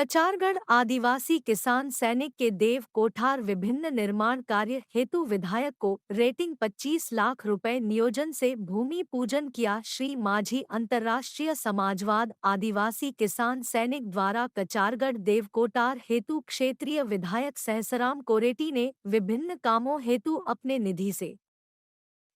कचारगढ़ आदिवासी किसान सैनिक के देव कोठार विभिन्न निर्माण कार्य हेतु विधायक को रेटिंग 25 लाख रुपए नियोजन से भूमि पूजन किया। श्री माझी अंतर्राष्ट्रीय समाजवाद आदिवासी किसान सैनिक द्वारा कचारगढ़ देव कोठार हेतु क्षेत्रीय विधायक सहसराम कोरेटी ने विभिन्न कामों हेतु अपने निधि से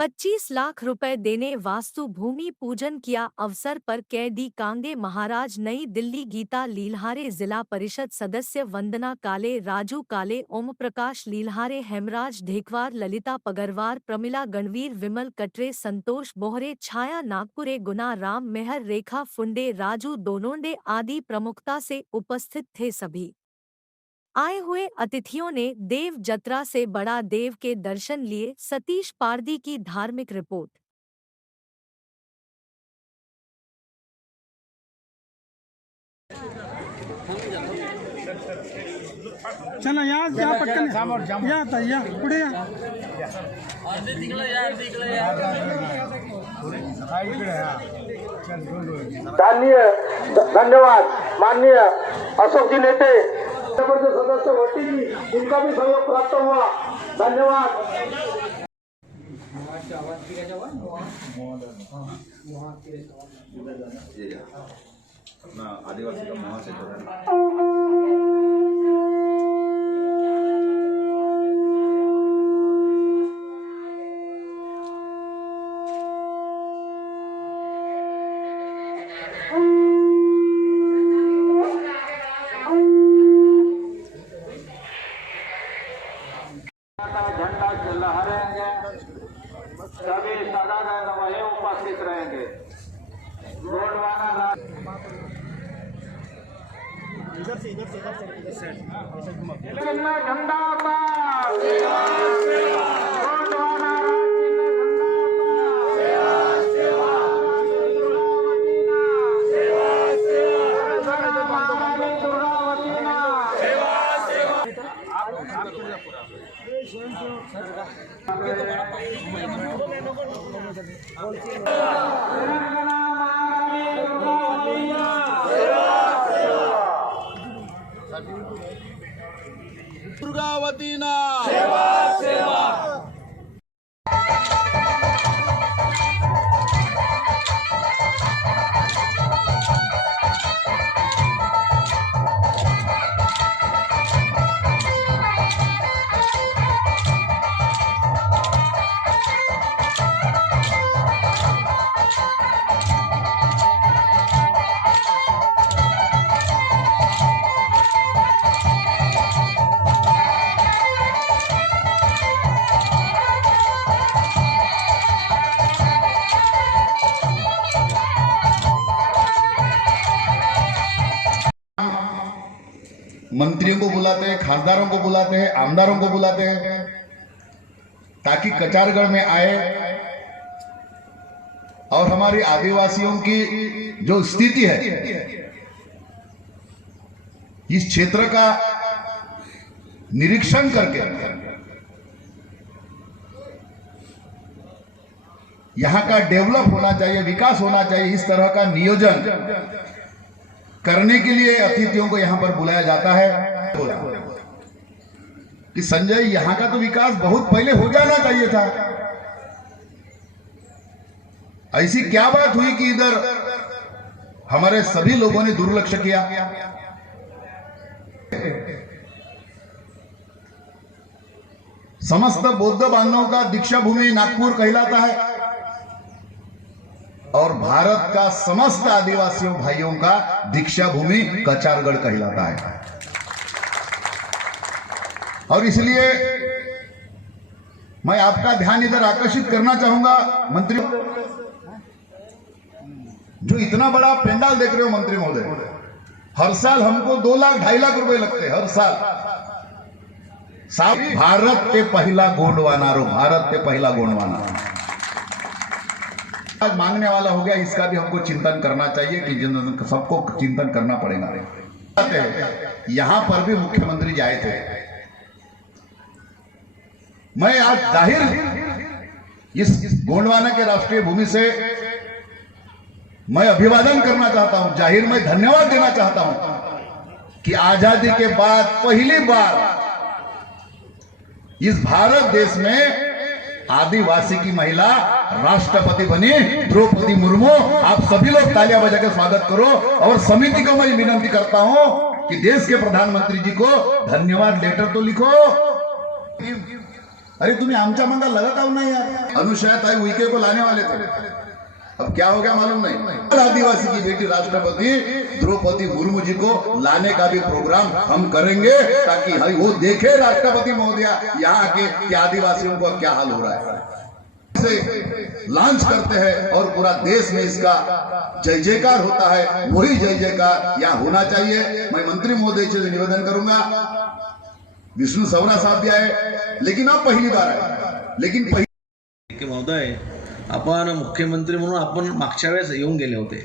25 लाख रुपए देने वास्तु भूमि पूजन किया। अवसर पर कैदी कांगे महाराज, नई दिल्ली, गीता लीलहारे, जिला परिषद सदस्य वंदना काले, राजू काले, ओम प्रकाश लीलहारे, हेमराज ढेकवार, ललिता पगरवार, प्रमिला गणवीर, विमल कटरे, संतोष बोहरे, छाया नागपुरे, गुना राम मेहर, रेखा फुंडे, राजू दोनोंडे आदि प्रमुखता से उपस्थित थे। सभी आए हुए अतिथियों ने देव जत्रा से बड़ा देव के दर्शन लिए। सतीश पारदी की धार्मिक रिपोर्ट। चला या पटकन या आता या पुढे या धन्यवाद माननीय अशोक जी नेते सदस्य होती जी, इनका भी सहयोग प्राप्त हुआ। धन्यवाद। अपना आदिवासी का वहाँ से झंडा लहराएंगे, सभी सदानंद वहीं उपस्थित रहेंगे। गोंडवाना झंडा दुर्गावती ना सेवा सेवा। मंत्रियों को बुलाते हैं, खासदारों को बुलाते हैं, आमदारों को बुलाते हैं, ताकि कचारगढ़ में आए और हमारी आदिवासियों की जो स्थिति है, इस क्षेत्र का निरीक्षण करके यहां का डेवलप होना चाहिए, विकास होना चाहिए, इस तरह का नियोजन करने के लिए अतिथियों को यहां पर बुलाया जाता है। कि संजय, यहां का तो विकास बहुत पहले हो जाना चाहिए था। ऐसी क्या बात हुई कि इधर हमारे सभी लोगों ने दुर्लक्ष्य किया? समस्त बौद्ध बांधवों का दीक्षा भूमि नागपुर कहलाता है और भारत का समस्त आदिवासियों भाइयों का दीक्षा भूमि कचारगढ़ कहलाता है। और इसलिए मैं आपका ध्यान इधर आकर्षित करना चाहूंगा। मंत्री जो इतना बड़ा पंडाल देख रहे हो मंत्री महोदय, हर साल हमको 2 लाख 2.5 लाख रुपए लगते हैं हर साल। भारत के पहला गोंडवाना रो, भारत के पहला गोंडवाना आज मांगने वाला हो गया। इसका भी हमको चिंतन करना चाहिए कि सबको चिंतन करना पड़ेगा। यहां पर भी मुख्यमंत्री जी आए थे। मैं आज जाहिर इस गोंडवाना के राष्ट्रीय भूमि से मैं अभिवादन करना चाहता हूं, जाहिर मैं धन्यवाद देना चाहता हूं कि आजादी के बाद पहली बार इस भारत देश में आदिवासी की महिला राष्ट्रपति बनी द्रौपदी मुर्मू। आप सभी लोग तालियां बजा के स्वागत करो। और समिति को मैं विनती करता हूं कि देश के प्रधानमंत्री जी को धन्यवाद लेटर तो लिखो। अरे तुम्हें आमचा मंगा लगा था नहीं यार, अनुसुईया ताई उइके को लाने वाले थे, अब क्या हो गया मालूम नहीं। आदिवासी की बेटी राष्ट्रपति द्रौपदी मुर्मू जी को लाने का भी प्रोग्राम हम करेंगे, ताकि वो देखे राष्ट्रपति महोदया यहाँ के कि आदिवासियों को क्या हाल हो रहा है। से लॉन्च करते हैं और पूरा देश में इसका जय जयकार होता है, वही जय जयकार यहाँ होना चाहिए। मैं मंत्री महोदय से निवेदन करूंगा, विष्णू सवरा साहब भी आए, लेकिन आप पहली बार आए, लेकिन महोदय आपण मुख्यमंत्री म्हणून आपण मागच्या वेळेस येऊन गेले होते,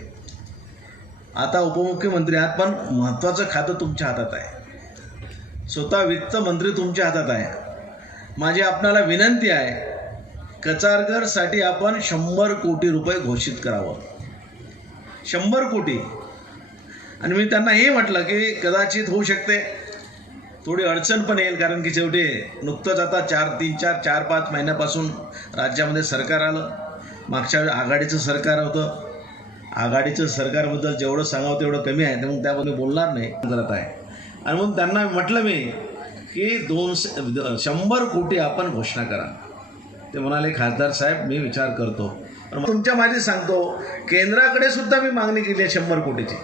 आता उपमुख्यमंत्री आहात, पण महत्त्वाचं खातं तुमच्या हातात आहे, स्वतः वित्त मंत्री तुमच्या हातात आहे। माझी आपणाला विनंती आहे, कचारगरसाठी आपण 100 कोटी रुपये घोषित करावं, 100 कोटी। आणि मी त्यांना हे म्हटलं की कदाचित होऊ शकते, थोडी अडचण पण येईल, कारण की शेवटी नुकतंच आता 4-5 महिन्यापासून राज्यामध्ये सरकार आलं, मागच्या आघाडीचं सरकार होतं। आघाडीचं सरकारबद्दल जेवढं सांगावं तेवढं कमी आहे, त्यामुळे त्याबद्दल बोलणार नाही करत आहे। आणि म्हणून त्यांना म्हटलं मी की 100 कोटी आपण घोषणा करा। ते म्हणाले खासदार साहेब मी विचार करतो, पण तुमच्या माझी सांगतो केंद्राकडे सुद्धा मी मागणी केली आहे 100 कोटीची।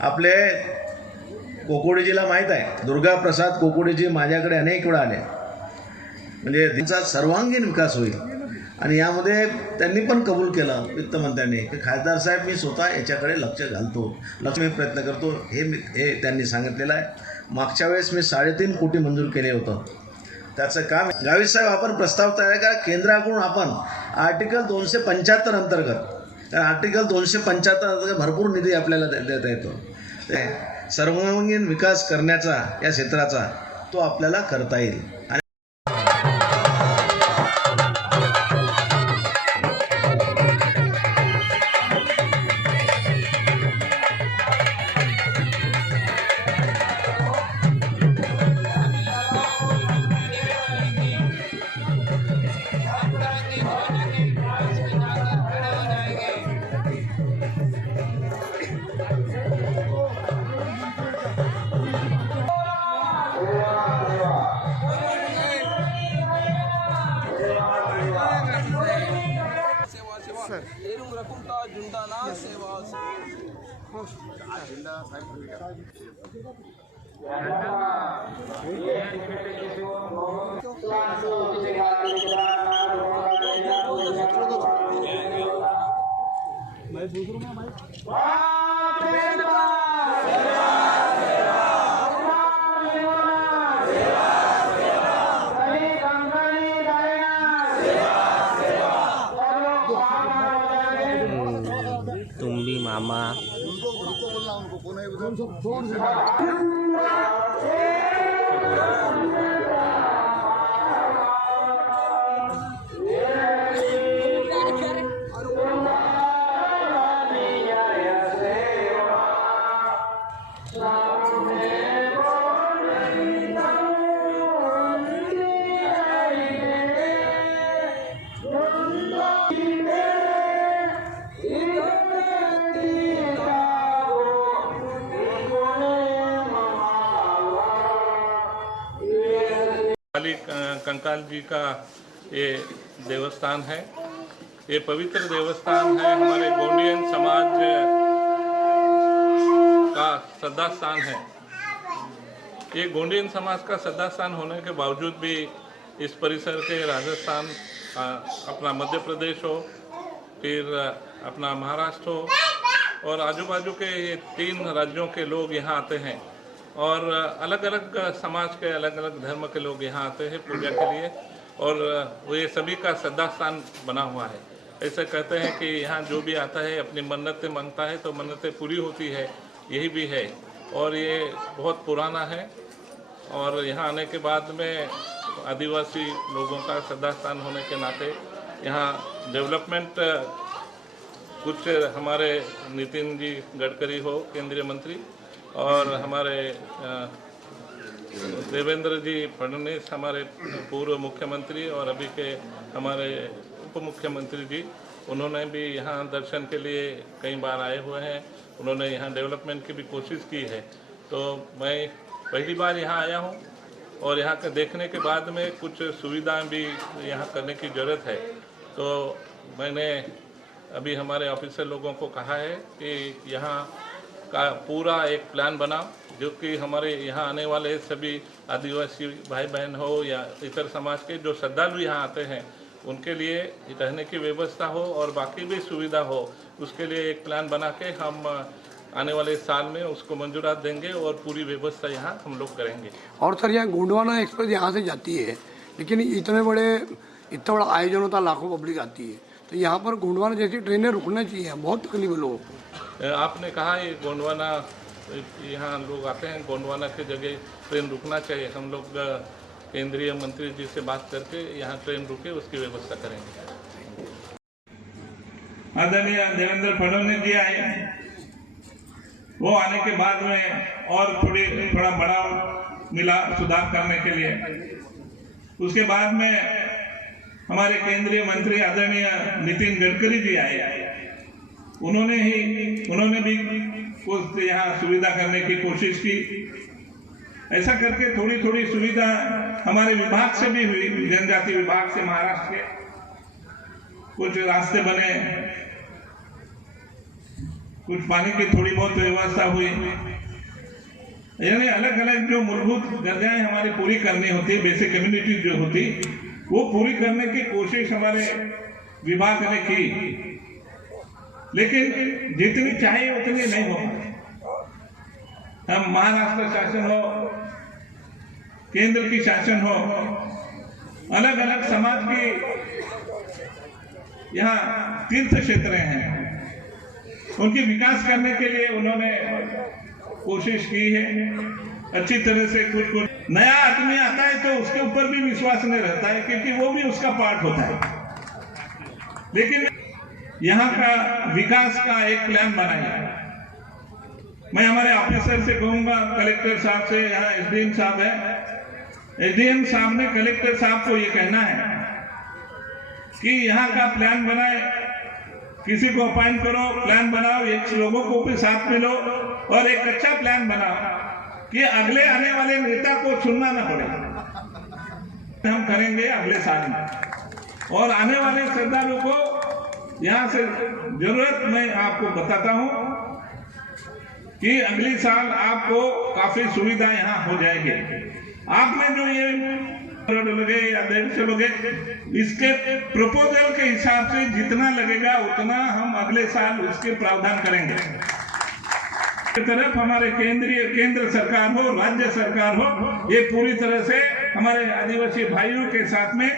आपले कोकोडीजीला माहीत आहे, दुर्गा प्रसाद कोकोडीजी माझ्याकडे अनेक वेळा आले, म्हणजे त्यांचा सर्वांगीण विकास होईल। आणि यामध्ये त्यांनी पण कबूल केलं वित्तमंत्र्यांनी की खासदार साहेब मी स्वतः याच्याकडे लक्ष घालतो, मी प्रयत्न करतो, हे त्यांनी सांगितलेलं आहे। मागच्या वेळेस मी 3.5 कोटी मंजूर केले होतं, त्याचं काम गावित साहेब आपण प्रस्ताव तयार करा, केंद्राकडून आपण आर्टिकल 275 अंतर्गत, कारण आर्टिकल 275 अंतर्गत भरपूर निधी आपल्याला देता येतो, सर्वांगीण विकास करण्याचा या क्षेत्राचा तो आपल्याला करता येईल। तुम्बी मामा कंकाल जी का ये देवस्थान है, ये पवित्र देवस्थान है, हमारे गोंडियन समाज का श्रद्धा स्थान है। ये गोंडियन समाज का श्रद्धा स्थान होने के बावजूद भी इस परिसर के राजस्थान, अपना मध्य प्रदेश हो, फिर अपना महाराष्ट्र हो और आजू बाजू के ये 3 राज्यों के लोग यहाँ आते हैं और अलग अलग समाज के अलग अलग धर्म के लोग यहाँ आते हैं पूजा के लिए, और ये सभी का श्रद्धा स्थान बना हुआ है। ऐसे कहते हैं कि यहाँ जो भी आता है अपनी मन्नतें मांगता है तो मन्नतें पूरी होती है, यही भी है। और ये बहुत पुराना है और यहाँ आने के बाद में आदिवासी लोगों का श्रद्धा स्थान होने के नाते यहाँ डेवलपमेंट कुछ हमारे नितिन जी गडकरी हो केंद्रीय मंत्री, और हमारे देवेंद्र जी फडणवीस हमारे पूर्व मुख्यमंत्री और अभी के हमारे उप मुख्यमंत्री जी, उन्होंने भी यहाँ दर्शन के लिए कई बार आए हुए हैं। उन्होंने यहाँ डेवलपमेंट की भी कोशिश की है। तो मैं पहली बार यहाँ आया हूँ और यहाँ का देखने के बाद में कुछ सुविधाएं भी यहाँ करने की ज़रूरत है। तो मैंने अभी हमारे ऑफिसर लोगों को कहा है कि यहाँ का पूरा एक प्लान बनाओ, जो कि हमारे यहाँ आने वाले सभी आदिवासी भाई बहन हो या इतर समाज के जो श्रद्धालु यहाँ आते हैं उनके लिए रहने की व्यवस्था हो और बाकी भी सुविधा हो। उसके लिए एक प्लान बना के हम आने वाले साल में उसको मंजूरात देंगे और पूरी व्यवस्था यहाँ हम लोग करेंगे। और सर यहाँ गोंडवाना एक्सप्रेस यहाँ से जाती है, लेकिन इतना बड़ा आयोजन होता है, लाखों पब्लिक आती है, तो यहाँ पर गोंडवाना जैसी ट्रेनें रुकना चाहिए, बहुत तकलीफ है लोगों को। आपने कहा ये गोंडवाना, यहाँ लोग आते हैं, गोंडवाना की जगह ट्रेन रुकना चाहिए। हम लोग केंद्रीय मंत्री जी से बात करके यहाँ ट्रेन रुके उसकी व्यवस्था करेंगे। आदरणीय देवेंद्र फडणवीस जी आए, वो आने के बाद में और थोड़ा बड़ा मिला सुधार करने के लिए। उसके बाद में हमारे केंद्रीय मंत्री आदरणीय नितिन गडकरी जी आए, उन्होंने भी कुछ यहाँ सुविधा करने की कोशिश की। ऐसा करके थोड़ी सुविधा हमारे विभाग से भी हुई, जनजाति विभाग से महाराष्ट्र के कुछ रास्ते बने, कुछ पानी की थोड़ी बहुत व्यवस्था हुई। यानी अलग अलग जो मूलभूत गरजाएं हमारी पूरी करनी होती, बेसिक कम्युनिटी जो होती, वो पूरी करने की कोशिश हमारे विभाग ने की, लेकिन जितनी चाहिए उतनी नहीं हो पाई। हम महाराष्ट्र शासन हो, केंद्र की शासन हो, अलग अलग समाज की यहाँ तीर्थ क्षेत्र हैं, उनकी विकास करने के लिए उन्होंने कोशिश की है अच्छी तरह से। कुछ नया आदमी आता है तो उसके ऊपर भी विश्वास नहीं रहता है, क्योंकि वो भी उसका पार्ट होता है। लेकिन यहाँ का विकास का एक प्लान बनाया। मैं हमारे ऑफिसर से कहूंगा, कलेक्टर साहब से, यहाँ एसडीएम साहब है, एसडीएम साहब ने कलेक्टर साहब को ये कहना है कि यहाँ का प्लान बनाए, किसी को अपॉइंट करो, प्लान बनाओ, एक लोगों को भी साथ मिलो और एक अच्छा प्लान बनाओ कि अगले आने वाले नेता को चुनना ना पड़े। हम करेंगे अगले साल में, और आने वाले श्रद्धालु को यहाँ से जरूरत मैं आपको बताता हूँ कि अगली साल आपको काफी सुविधा यहाँ हो जाएगी। आपने जो ये लगे या 150 लगे, इसके प्रपोजल के हिसाब से जितना लगेगा उतना हम अगले साल उसके प्रावधान करेंगे। तरफ हमारे केंद्र सरकार हो, राज्य सरकार हो, ये पूरी तरह से हमारे आदिवासी भाइयों के साथ में,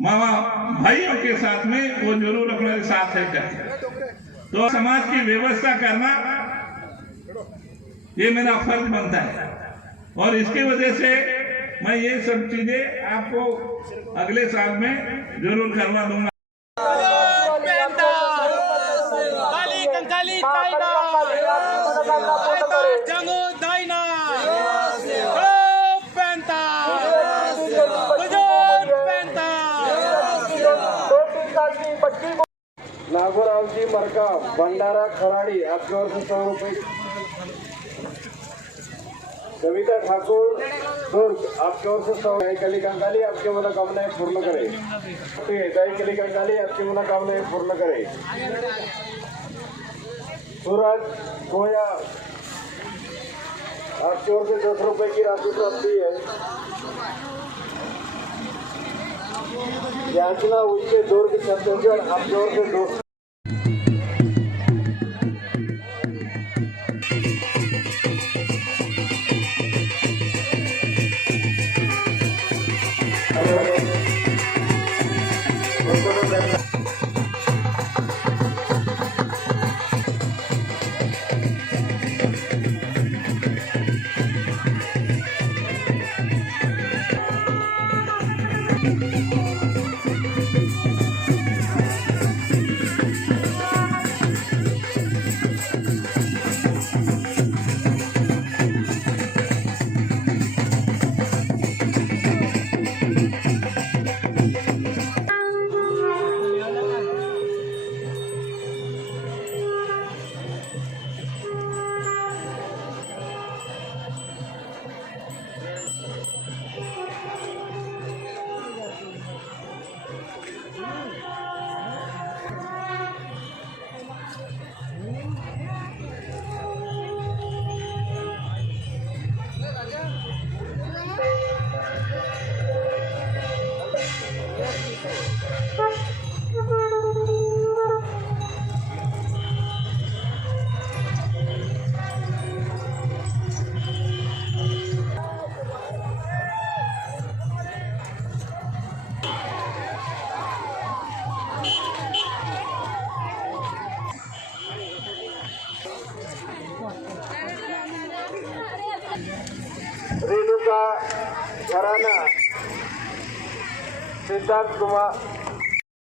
मामा भाइयों के साथ में वो जरूर हमारे साथ है करके। तो समाज की व्यवस्था करना ये मेरा फर्ज बनता है, और इसकी वजह से मैं ये सब चीजें आपको अगले साल में जरूर करवा दूंगा। नागोराव जी मरका, भंडारा खराड़ी, आपकी ओर से 100 रुपए। कविता ठाकुर दुर्ग, आपकी ओर से 100। कली कंकाली आपकी मनोकामनाएं पूर्ण करे। कली कंकाली आपकी मनोकामनाएं पूर्ण करे। सूरज गोया, आपकी ओर से 10 रुपए की राशि प्राप्ति है। याचना उनके दुर्ग छत्तीसगढ़, आपकी ओर से 200। रेणुका घराणा सिद्धार्थ कुमार